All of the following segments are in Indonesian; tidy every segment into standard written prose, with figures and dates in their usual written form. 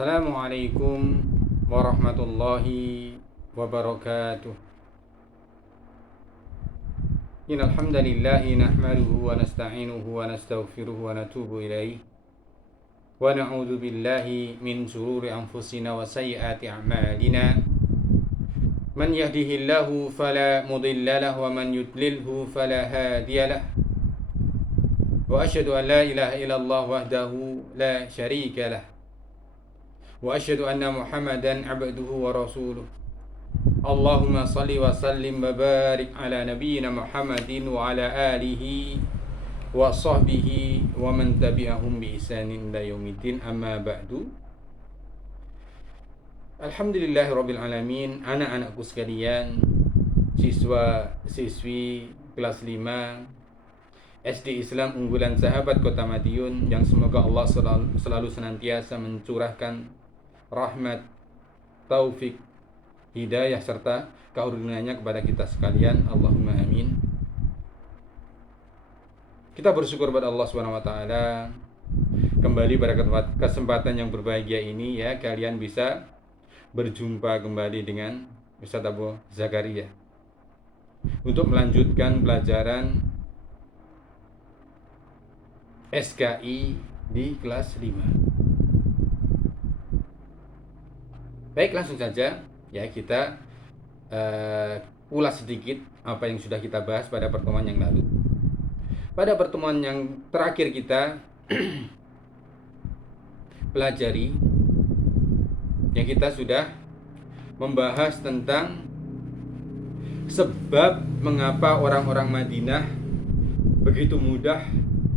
Assalamualaikum warahmatullahi wabarakatuh. Innal hamdalillah nahmaduhu wa nasta'inuhu wa nastaghfiruhu wa natubu ilaih wa na'udzu billahi min shururi anfusina wa sayyiati a'malina. Man yahdihillahu fala mudilla lahu wa man yudlilhu fala hadiyalah. Wa asyhadu an la ilaha illallah wahdahu la syarika lah. Wa asyhadu anna Muhammadan abduhu wa rasuluh. Allahumma salli wa sallim wa barik ala nabiyyina Muhammadin wa ala alihi wa sahbihi wa man tabi'ahum bi ihsanin ila yaumiddin, amma ba'du. Alhamdulillahirabbil alamin. Anak-anakku sekalian, siswa-siswi kelas 5 SD Islam Unggulan Sahabat Kota Madiun, yang semoga Allah selalu senantiasa mencurahkan rahmat, taufik, hidayah serta karunia-Nya kepada kita sekalian. Allahumma amin. Kita bersyukur kepada Allah Subhanahu wa taala kembali pada kesempatan yang berbahagia ini, ya, kalian bisa berjumpa kembali dengan Ustaz Abu Zakaria untuk melanjutkan pelajaran SKI di kelas 5. Baik, langsung saja, ya, kita ulas sedikit apa yang sudah kita bahas pada pertemuan yang lalu. Pada pertemuan yang terakhir kita pelajari, ya, kita sudah membahas tentang sebab mengapa orang-orang Madinah begitu mudah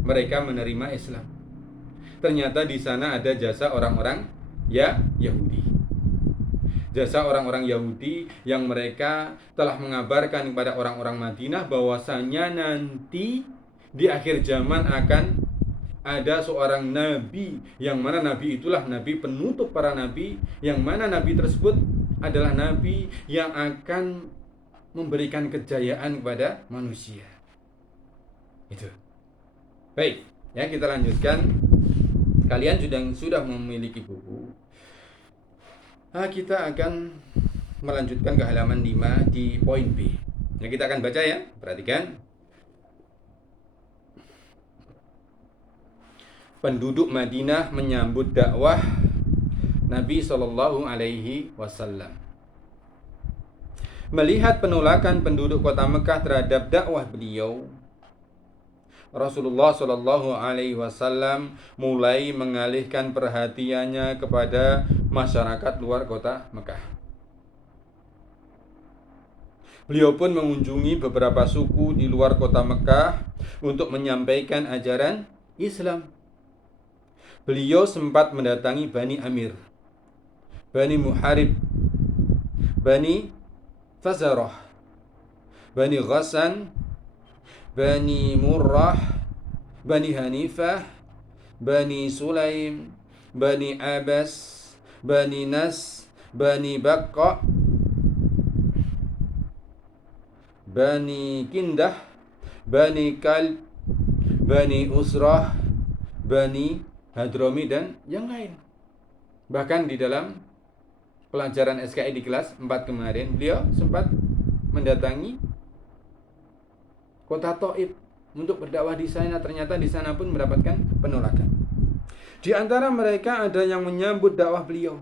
mereka menerima Islam. Ternyata di sana ada jasa orang-orang Yahudi. Jasa orang-orang Yahudi yang mereka telah mengabarkan kepada orang-orang Madinah bahwasanya nanti di akhir zaman akan ada seorang nabi, yang mana nabi itulah nabi penutup para nabi, yang mana nabi tersebut adalah nabi yang akan memberikan kejayaan kepada manusia. Itu. Baik, ya, kita lanjutkan. Kalian sudah memiliki buku. Kita akan melanjutkan ke halaman 5 di poin B. Ya, kita akan baca, ya. Perhatikan. Penduduk Madinah menyambut dakwah Nabi Shallallahu Alaihi Wasallam. Melihat penolakan penduduk kota Mekah terhadap dakwah beliau, Rasulullah Shallallahu Alaihi Wasallam mulai mengalihkan perhatiannya kepada masyarakat luar kota Mekah. Beliau pun mengunjungi beberapa suku di luar kota Mekah untuk menyampaikan ajaran Islam. Beliau sempat mendatangi Bani Amir, Bani Muharib, Bani Fazarah, Bani Ghassan, Bani Murrah, Bani Hanifah, Bani Sulaim, Bani Abbas, Bani Nas, Bani Bakka, Bani Kindah, Bani Kalb, Bani Usrah, Bani Hadrami, dan yang lain. Bahkan di dalam pelajaran SKI di kelas 4 kemarin, beliau sempat mendatangi kota Taif untuk berdakwah di sana. Ternyata di sana pun mendapatkan penolakan. Di antara mereka ada yang menyambut dakwah beliau,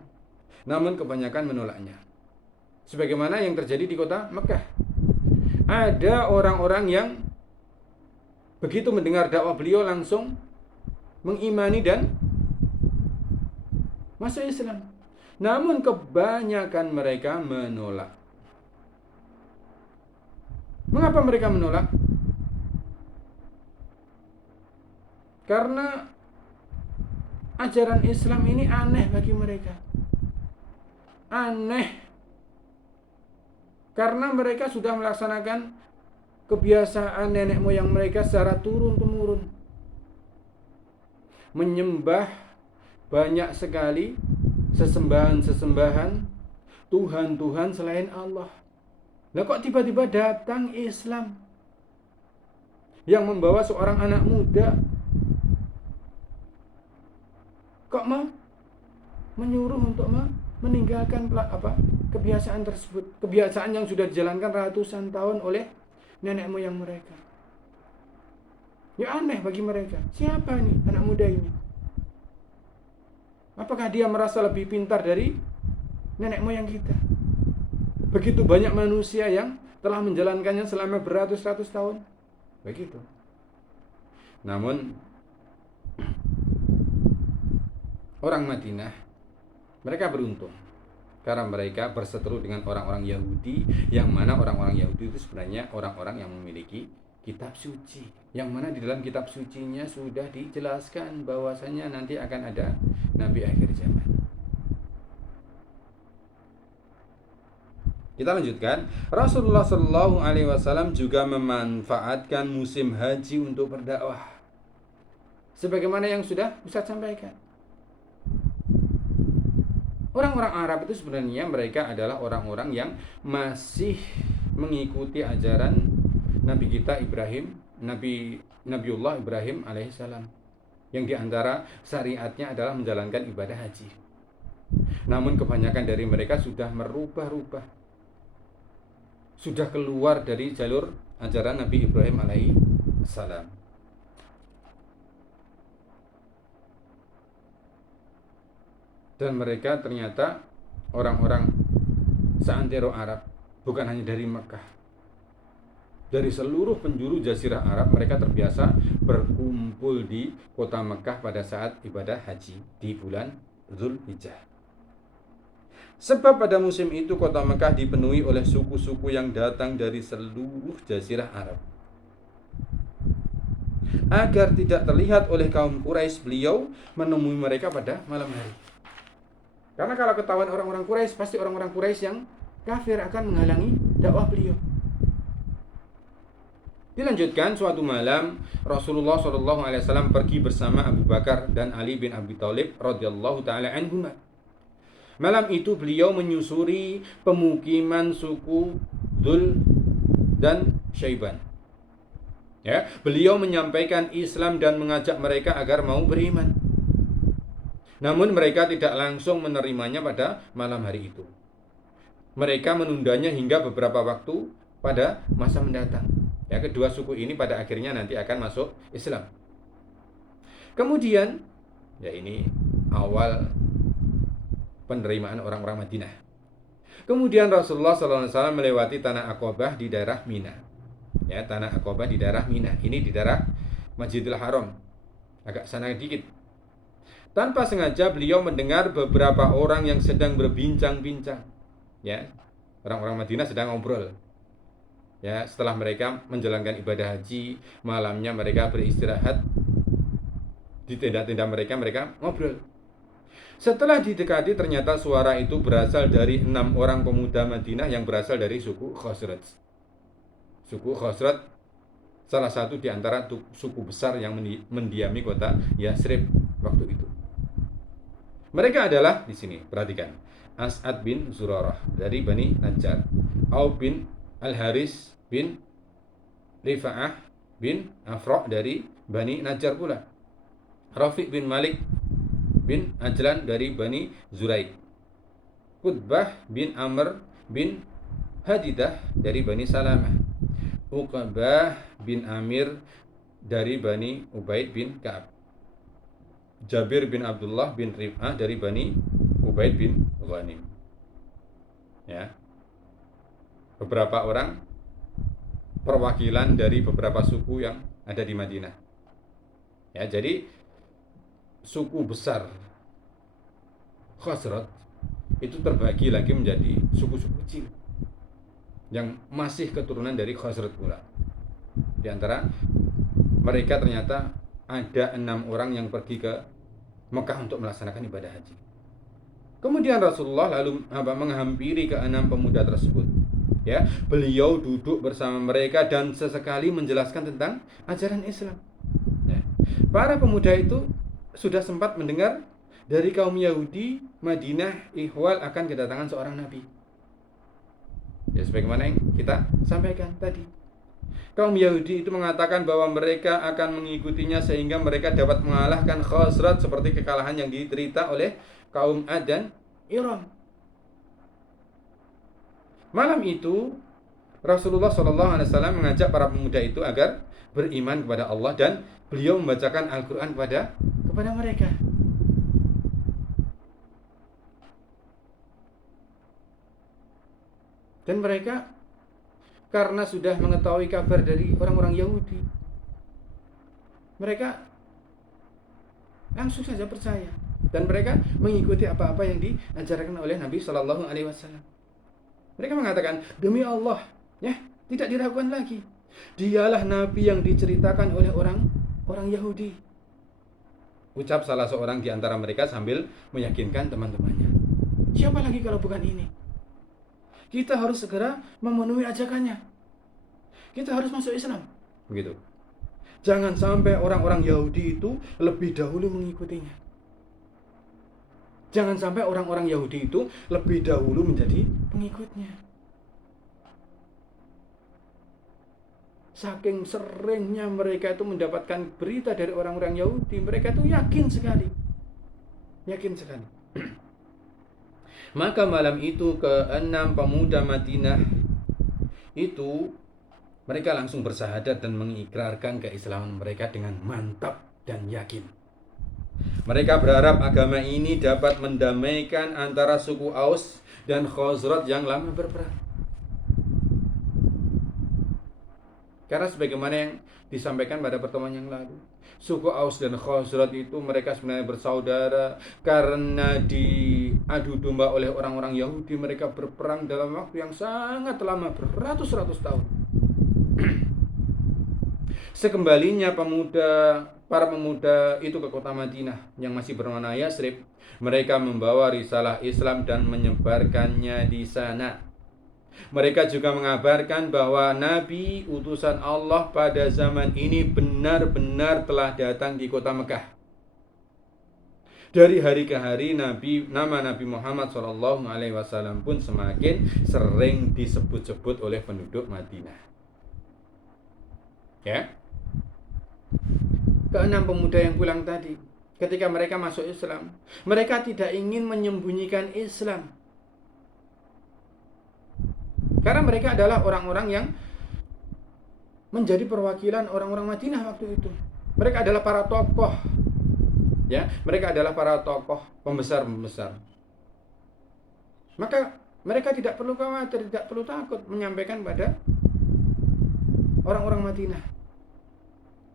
namun kebanyakan menolaknya. Sebagaimana yang terjadi di kota Mekah. Ada orang-orang yang begitu mendengar dakwah beliau langsung mengimani dan masuk Islam. Namun kebanyakan mereka menolak. Mengapa mereka menolak? Karena ajaran Islam ini aneh bagi mereka. Aneh. Karena mereka sudah melaksanakan kebiasaan nenek moyang mereka secara turun-temurun. Menyembah banyak sekali sesembahan-sesembahan, Tuhan-Tuhan selain Allah. Lah kok tiba-tiba datang Islam yang membawa seorang anak muda, kok mau menyuruh untuk meninggalkan kebiasaan tersebut, kebiasaan yang sudah dijalankan ratusan tahun oleh nenek moyang mereka. Ya aneh bagi mereka, siapa ini anak muda ini? Apakah dia merasa lebih pintar dari nenek moyang kita? Begitu banyak manusia yang telah menjalankannya selama beratus-ratus tahun. Begitu. Namun orang Madinah, mereka beruntung karena mereka berseteru dengan orang-orang Yahudi, yang mana orang-orang Yahudi itu sebenarnya orang-orang yang memiliki kitab suci, yang mana di dalam kitab sucinya sudah dijelaskan bahwasanya nanti akan ada nabi akhir zaman. Kita lanjutkan. Rasulullah Shallallahu Alaihi Wasallam juga memanfaatkan musim haji untuk berdakwah, sebagaimana yang sudah Ustaz sampaikan. Orang-orang Arab itu sebenarnya mereka adalah orang-orang yang masih mengikuti ajaran Nabi kita Ibrahim, Nabiullah Ibrahim alaihissalam, yang diantara syariatnya adalah menjalankan ibadah haji. Namun kebanyakan dari mereka sudah merubah-rubah, sudah keluar dari jalur ajaran Nabi Ibrahim alaihissalam. Dan mereka ternyata orang-orang seantero Arab, bukan hanya dari Mekah, dari seluruh penjuru jazirah Arab. Mereka terbiasa berkumpul di kota Mekah pada saat ibadah haji di bulan Dzulhijjah. Sebab pada musim itu kota Mekah dipenuhi oleh suku-suku yang datang dari seluruh jazirah Arab. Agar tidak terlihat oleh kaum Quraisy, beliau menemui mereka pada malam hari. Karena kalau ketahuan orang-orang Quraisy, pasti orang-orang Quraisy yang kafir akan menghalangi dakwah beliau. Dilanjutkan, suatu malam Rasulullah SAW pergi bersama Abu Bakar dan Ali bin Abi Thalib radhiyallahu taala anhuma. Malam itu beliau menyusuri pemukiman suku Dzul dan Syaiban. Ya, beliau menyampaikan Islam dan mengajak mereka agar mau beriman. Namun mereka tidak langsung menerimanya pada malam hari itu. Mereka menundanya hingga beberapa waktu pada masa mendatang. Ya, kedua suku ini pada akhirnya nanti akan masuk Islam. Kemudian, ya ini awal penerimaan orang-orang Madinah. Kemudian Rasulullah SAW melewati tanah Aqabah di daerah Mina. Ya, tanah Aqabah di daerah Mina. Ini di daerah Masjidil Haram. Agak sana dikit. Tanpa sengaja beliau mendengar beberapa orang yang sedang berbincang-bincang. Ya, orang-orang Madinah sedang ngobrol. Ya, setelah mereka menjalankan ibadah haji, malamnya mereka beristirahat di tenda-tenda mereka ngobrol. Setelah didekati, ternyata suara itu berasal dari 6 orang pemuda Madinah yang berasal dari suku Khazraj. Suku Khazraj salah satu di antara suku besar yang mendiami kota Yasrib waktu itu. Mereka adalah di sini, perhatikan. As'ad bin Zurarah dari Bani Najjar, Auf bin Al-Haris bin Rifa'ah bin Afra' dari Bani Najjar pula, Rafiq bin Malik bin Ajlan dari Bani Zuraik, Qutbah bin Amr bin Hadidah dari Bani Salamah, Uqbah bin Amir dari Bani Ubaid bin Ka'ab, Jabir bin Abdullah bin Rif'ah dari Bani Ubaid bin Ghanim. Ya, beberapa orang perwakilan dari beberapa suku yang ada di Madinah. Ya, jadi suku besar Khazraj itu terbagi lagi menjadi suku-suku kecil yang masih keturunan dari Khazraj pula. Di antara mereka ternyata ada 6 orang yang pergi ke Mekah untuk melaksanakan ibadah haji. Kemudian Rasulullah lalu menghampiri ke-6 pemuda tersebut. Ya, beliau duduk bersama mereka dan sesekali menjelaskan tentang ajaran Islam. Ya, para pemuda itu sudah sempat mendengar dari kaum Yahudi Madinah ihwal akan kedatangan seorang nabi. Ya, sebagaimana yang kita sampaikan tadi. Kaum Yahudi itu mengatakan bahwa mereka akan mengikutinya sehingga mereka dapat mengalahkan Khazraj seperti kekalahan yang diderita oleh kaum Ad dan Iram. Malam itu Rasulullah SAW mengajak para pemuda itu agar beriman kepada Allah dan beliau membacakan Al-Quran kepada mereka. Dan mereka karena sudah mengetahui kabar dari orang-orang Yahudi, mereka langsung saja percaya dan mereka mengikuti apa-apa yang diajarkan oleh Nabi Shallallahu Alaihi Wasallam. Mereka mengatakan, demi Allah, ya, tidak diragukan lagi. Dialah Nabi yang diceritakan oleh orang Yahudi. Ucap salah seorang di antara mereka sambil meyakinkan teman-temannya. Siapa lagi kalau bukan ini? Kita harus segera memenuhi ajakannya. Kita harus masuk Islam. Begitu. Jangan sampai orang-orang Yahudi itu lebih dahulu mengikutinya. Jangan sampai orang-orang Yahudi itu lebih dahulu menjadi pengikutnya. Saking seringnya mereka itu mendapatkan berita dari orang-orang Yahudi, mereka itu yakin sekali. Yakin sekali. Maka malam itu ke-6 pemuda Madinah itu mereka langsung bersahadat dan mengikrarkan keislaman mereka dengan mantap dan yakin. Mereka berharap agama ini dapat mendamaikan antara suku Aus dan Khazraj yang lama berperang. Karena sebagaimana yang disampaikan pada pertemuan yang lalu, suku Aus dan Khazraj itu mereka sebenarnya bersaudara. Karena diadu domba oleh orang-orang Yahudi, mereka berperang dalam waktu yang sangat lama, beratus-ratus tahun. Sekembalinya para pemuda itu ke kota Madinah yang masih bernama Yasrib, mereka membawa risalah Islam dan menyebarkannya di sana. Mereka juga mengabarkan bahwa Nabi utusan Allah pada zaman ini benar-benar telah datang di kota Mekah. Dari hari ke hari nama Nabi Muhammad SAW pun semakin sering disebut-sebut oleh penduduk Madinah. Ya. Ke-6 pemuda yang pulang tadi, ketika mereka masuk Islam, mereka tidak ingin menyembunyikan Islam. Karena mereka adalah orang-orang yang menjadi perwakilan orang-orang Madinah waktu itu. Mereka adalah para tokoh. Ya, mereka adalah para tokoh pembesar-pembesar. Maka mereka tidak perlu khawatir, tidak perlu takut menyampaikan pada orang-orang Madinah.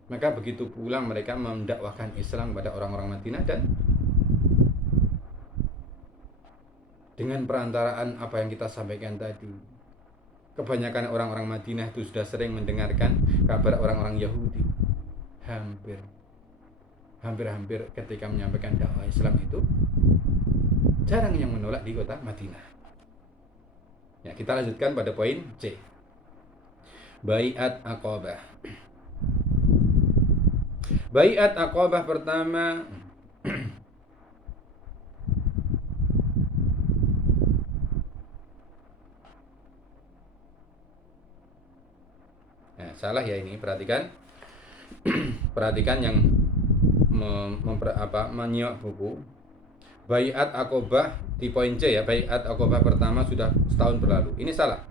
Maka begitu pulang mereka mendakwahkan Islam kepada orang-orang Madinah dan dengan perantaraan apa yang kita sampaikan tadi. Kebanyakan orang-orang Madinah itu sudah sering mendengarkan kabar orang-orang Yahudi. Hampir ketika menyampaikan dakwah Islam itu jarang yang menolak di kota Madinah. Ya, kita lanjutkan pada poin C. Baiat Aqabah. Baiat Aqabah pertama salah ya ini, perhatikan yang menyimak buku. Baiat Aqabah di poin C ya, Baiat Aqabah pertama sudah setahun berlalu. Ini salah.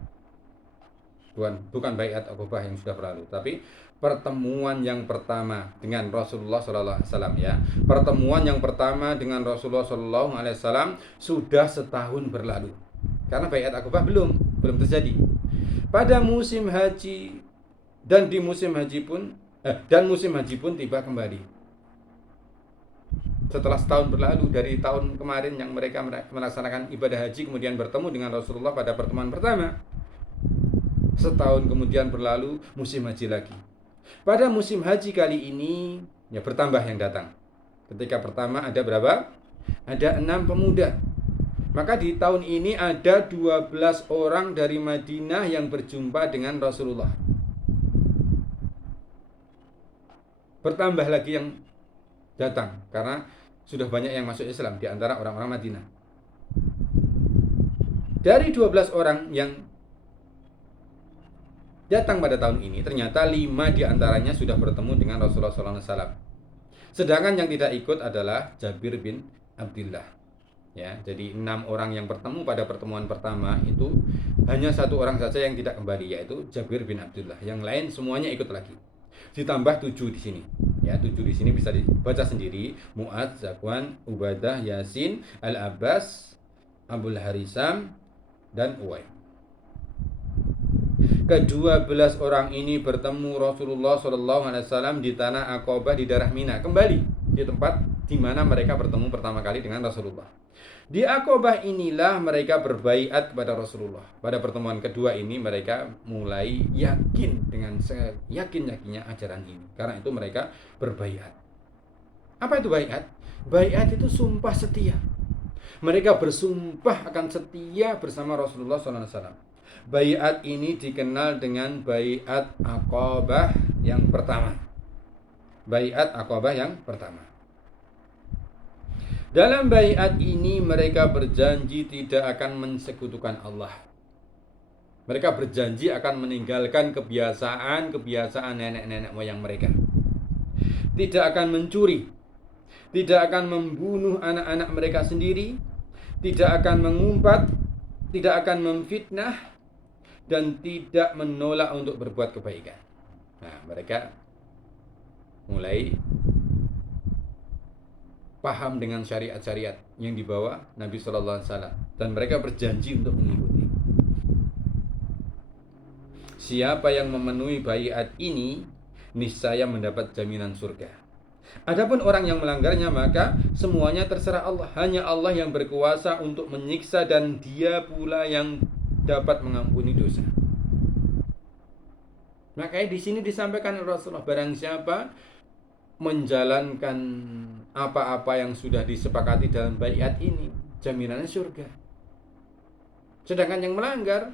Bukan Baiat Aqabah yang sudah berlalu, tapi pertemuan yang pertama dengan Rasulullah SAW ya. Pertemuan yang pertama dengan Rasulullah SAW sudah setahun berlalu. Karena Baiat Aqabah belum terjadi. Pada musim haji dan musim haji pun tiba kembali. Setelah setahun berlalu dari tahun kemarin yang mereka melaksanakan ibadah haji, kemudian bertemu dengan Rasulullah pada pertemuan pertama. Setahun kemudian berlalu, musim haji lagi. Pada musim haji kali ini ya bertambah yang datang. Ketika pertama ada berapa? Ada 6 pemuda. Maka di tahun ini ada 12 orang dari Madinah yang berjumpa dengan Rasulullah. Bertambah lagi yang datang karena sudah banyak yang masuk Islam di antara orang-orang Madinah. Dari 12 orang yang datang pada tahun ini, ternyata 5 diantaranya sudah bertemu dengan Rasulullah SAW. Sedangkan yang tidak ikut adalah Jabir bin Abdullah. Ya, jadi 6 orang yang bertemu pada pertemuan pertama itu hanya 1 orang saja yang tidak kembali, yaitu Jabir bin Abdullah. Yang lain semuanya ikut lagi. Ditambah 7 di sini. Ya, 7 di sini bisa dibaca sendiri: Mu'adz, Zakwan, Ubadah, Yasin, Al-Abbas, Abul Harisam, dan Uwai. Ke-12 orang ini bertemu Rasulullah SAW di tanah Aqabah di daerah Mina, kembali di tempat di mana mereka bertemu pertama kali dengan Rasulullah. Di Aqabah inilah mereka berbaiat kepada Rasulullah. Pada pertemuan kedua ini mereka mulai yakin dengan seyakin-yakinnya ajaran ini. Karena itu mereka berbaiat. Apa itu baiat? Baiat itu sumpah setia. Mereka bersumpah akan setia bersama Rasulullah SAW. Baiat ini dikenal dengan baiat Aqabah yang pertama. Baiat Aqabah yang pertama. Dalam baiat ini mereka berjanji tidak akan mensekutukan Allah. Mereka berjanji akan meninggalkan kebiasaan nenek-nenek moyang mereka. Tidak akan mencuri, tidak akan membunuh anak-anak mereka sendiri, tidak akan mengumpat, tidak akan memfitnah, dan tidak menolak untuk berbuat kebaikan. Nah, mereka mulai paham dengan syariat-syariat yang dibawa Nabi SAW, dan mereka berjanji untuk mengikuti. Siapa yang memenuhi baiat ini niscaya mendapat jaminan surga. Adapun orang yang melanggarnya, maka semuanya terserah Allah. Hanya Allah yang berkuasa untuk menyiksa, dan Dia pula yang dapat mengampuni dosa. Makanya di sini disampaikan Rasulullah, barang siapa menjalankan apa-apa yang sudah disepakati dalam baiat ini, jaminannya surga. Sedangkan yang melanggar,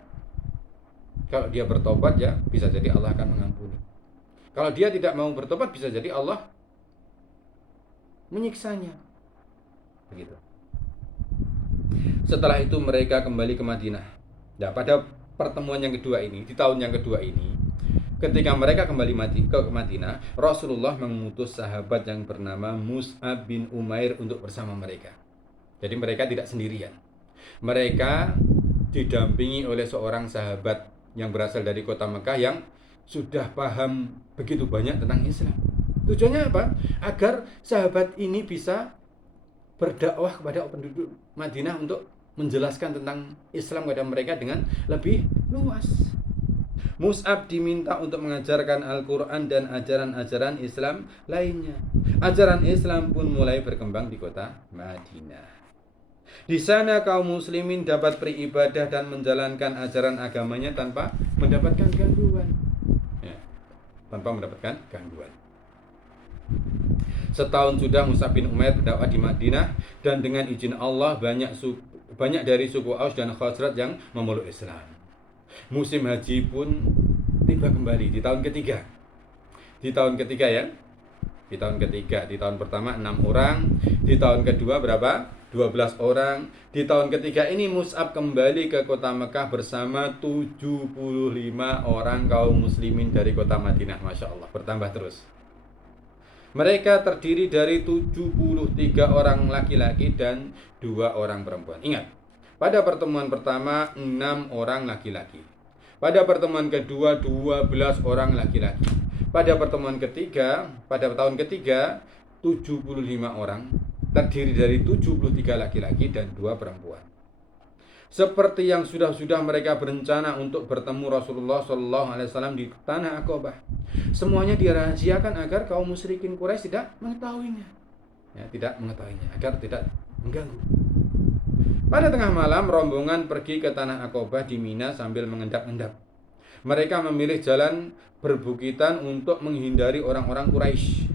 kalau dia bertobat, ya bisa jadi Allah akan mengampuni. Kalau dia tidak mau bertobat, bisa jadi Allah menyiksanya. Begitu. Setelah itu mereka kembali ke Madinah. Nah, pada pertemuan yang kedua ini, di tahun yang kedua ini, ketika mereka kembali ke Madinah, Rasulullah mengutus sahabat yang bernama Mus'ab bin Umair untuk bersama mereka. Jadi mereka tidak sendirian. Mereka didampingi oleh seorang sahabat yang berasal dari kota Mekah yang sudah paham begitu banyak tentang Islam. Tujuannya apa? Agar sahabat ini bisa berdakwah kepada penduduk Madinah untuk menjelaskan tentang Islam kepada mereka dengan lebih luas. Mus'ab diminta untuk mengajarkan Al-Quran dan ajaran-ajaran Islam lainnya. Ajaran Islam pun mulai berkembang di kota Madinah. Di sana kaum muslimin dapat beribadah dan menjalankan ajaran agamanya tanpa mendapatkan gangguan. Ya, tanpa mendapatkan gangguan. Setahun sudah Mus'ab bin Umair berdakwah di Madinah, dan dengan izin Allah banyak dari suku Aus dan Khazraj yang memeluk Islam. Musim haji pun tiba kembali di tahun ketiga. Di tahun ketiga, ya. Di tahun ketiga, di tahun pertama 6 orang, di tahun kedua berapa? 12 orang. Di tahun ketiga ini Mus'ab kembali ke kota Mekah bersama 75 orang kaum muslimin dari kota Madinah. Masya Allah, bertambah terus. Mereka terdiri dari 73 orang laki-laki dan 2 orang perempuan. Ingat, pada pertemuan pertama 6 orang laki-laki. Pada pertemuan kedua 12 orang laki-laki. Pada pertemuan ketiga, pada tahun ketiga 75 orang, terdiri dari 73 laki-laki dan 2 perempuan. Seperti yang sudah mereka berencana untuk bertemu Rasulullah SAW di tanah Aqabah. Semuanya dirahasiakan agar kaum musyrikin Quraisy tidak mengetahuinya. Ya, tidak mengetahuinya, agar tidak mengganggu. Pada tengah malam, rombongan pergi ke tanah Aqabah di Mina sambil mengendap-endap. Mereka memilih jalan berbukitan untuk menghindari orang-orang Quraisy.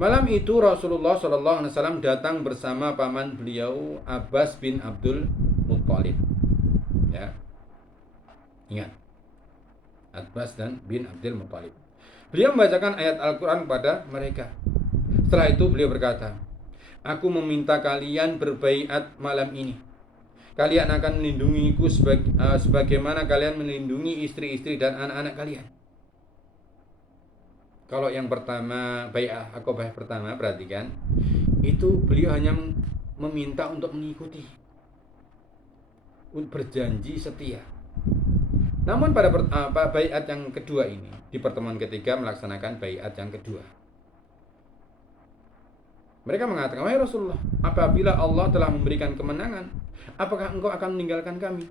Malam itu Rasulullah SAW datang bersama paman beliau Abbas bin Abdul Muttalib. Ya, ingat, Abbas dan bin Abdul Muttalib. Beliau membacakan ayat Al-Quran kepada mereka. Setelah itu beliau berkata, "Aku meminta kalian berbaiat malam ini. kalian akan melindungiku sebagaimana kalian melindungi istri-istri dan anak-anak kalian. Kalau yang pertama, bai'ah Aqabah pertama, perhatikan, itu beliau hanya meminta untuk mengikuti, berjanji setia. Namun pada bai'at yang kedua ini, di pertemuan ketiga melaksanakan bai'at yang kedua, mereka mengatakan, wahai Rasulullah, apabila Allah telah memberikan kemenangan, apakah engkau akan meninggalkan kami?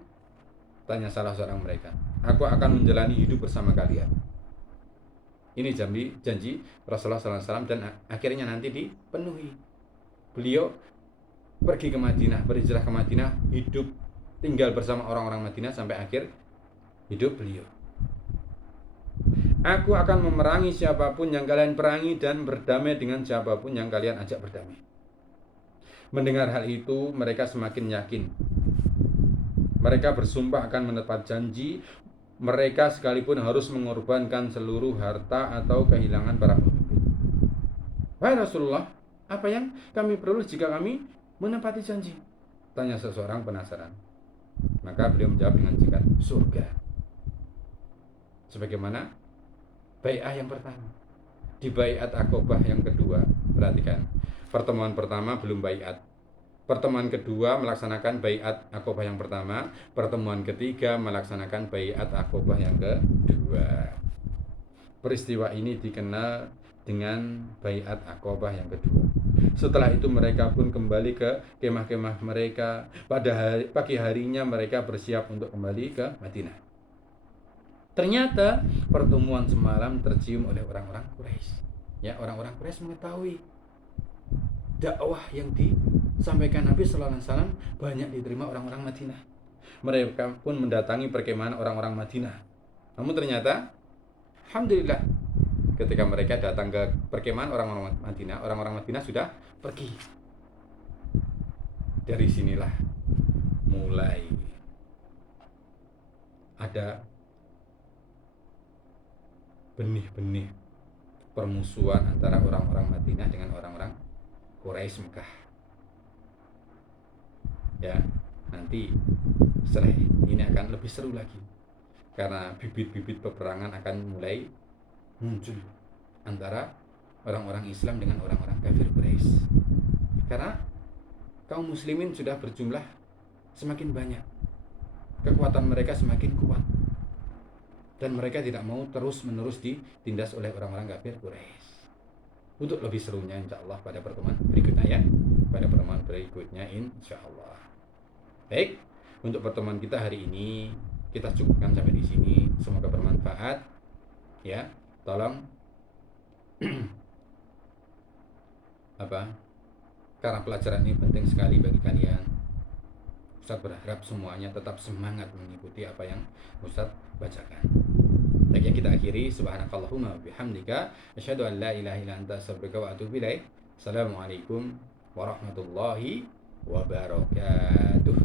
Tanya salah seorang mereka. Aku akan menjalani hidup bersama kalian. Ini janji Rasulullah SAW, dan akhirnya nanti dipenuhi. Beliau pergi ke Madinah, berhijrah ke Madinah, hidup tinggal bersama orang-orang Madinah sampai akhir hidup beliau. Aku akan memerangi siapapun yang kalian perangi dan berdamai dengan siapapun yang kalian ajak berdamai. Mendengar hal itu, mereka semakin yakin. Mereka bersumpah akan menepati janji. Mereka sekalipun harus mengorbankan seluruh harta atau kehilangan para pemimpin. Wahai Rasulullah, apa yang kami perlu jika kami menepati janji? Tanya seseorang penasaran. Maka beliau menjawab dengan singkat, surga. Sebagaimana bai'ah yang pertama. Di bai'at Aqabah yang kedua, perhatikan, pertemuan pertama belum bai'at. Pertemuan kedua melaksanakan bai'at Aqabah yang pertama. Pertemuan ketiga melaksanakan bai'at Aqabah yang kedua. Peristiwa ini dikenal dengan bai'at Aqabah yang kedua. Setelah itu mereka pun kembali ke kemah-kemah mereka. Pada pagi harinya mereka bersiap untuk kembali ke Madinah. Ternyata pertemuan semalam tercium oleh orang-orang Quraisy. Ya, orang-orang Quraisy mengetahui dakwah yang disampaikan Nabi Sallallahu Alaihi Wasallam banyak diterima orang-orang Madinah. Mereka pun mendatangi perkemahan orang-orang Madinah. Namun ternyata, alhamdulillah, ketika mereka datang ke perkemahan orang-orang Madinah sudah pergi. Dari sinilah mulai ada benih-benih permusuhan antara orang-orang Madinah dengan orang-orang Quraisy Mekah. Ya, nanti setelah ini akan lebih seru lagi, karena bibit-bibit peperangan akan mulai muncul antara orang-orang Islam dengan orang-orang kafir Quraisy. Karena kaum muslimin sudah berjumlah semakin banyak, kekuatan mereka semakin kuat, dan mereka tidak mau terus-menerus ditindas oleh orang-orang kafir Quraisy. Untuk lebih serunya insya Allah pada pertemuan berikutnya, ya. Pada pertemuan berikutnya insya Allah. Baik, untuk pertemuan kita hari ini kita cukupkan sampai di sini. Semoga bermanfaat. Ya, tolong karena pelajaran ini penting sekali bagi kalian. Ustaz berharap semuanya tetap semangat mengikuti apa yang Ustaz bacakan. Baik, yang kita akhiri, subhanakallahumma bihamdika asyhadu an la ilaha illa anta astaghfiruka wa atubu ilaik. Assalamualaikum warahmatullahi wabarakatuh.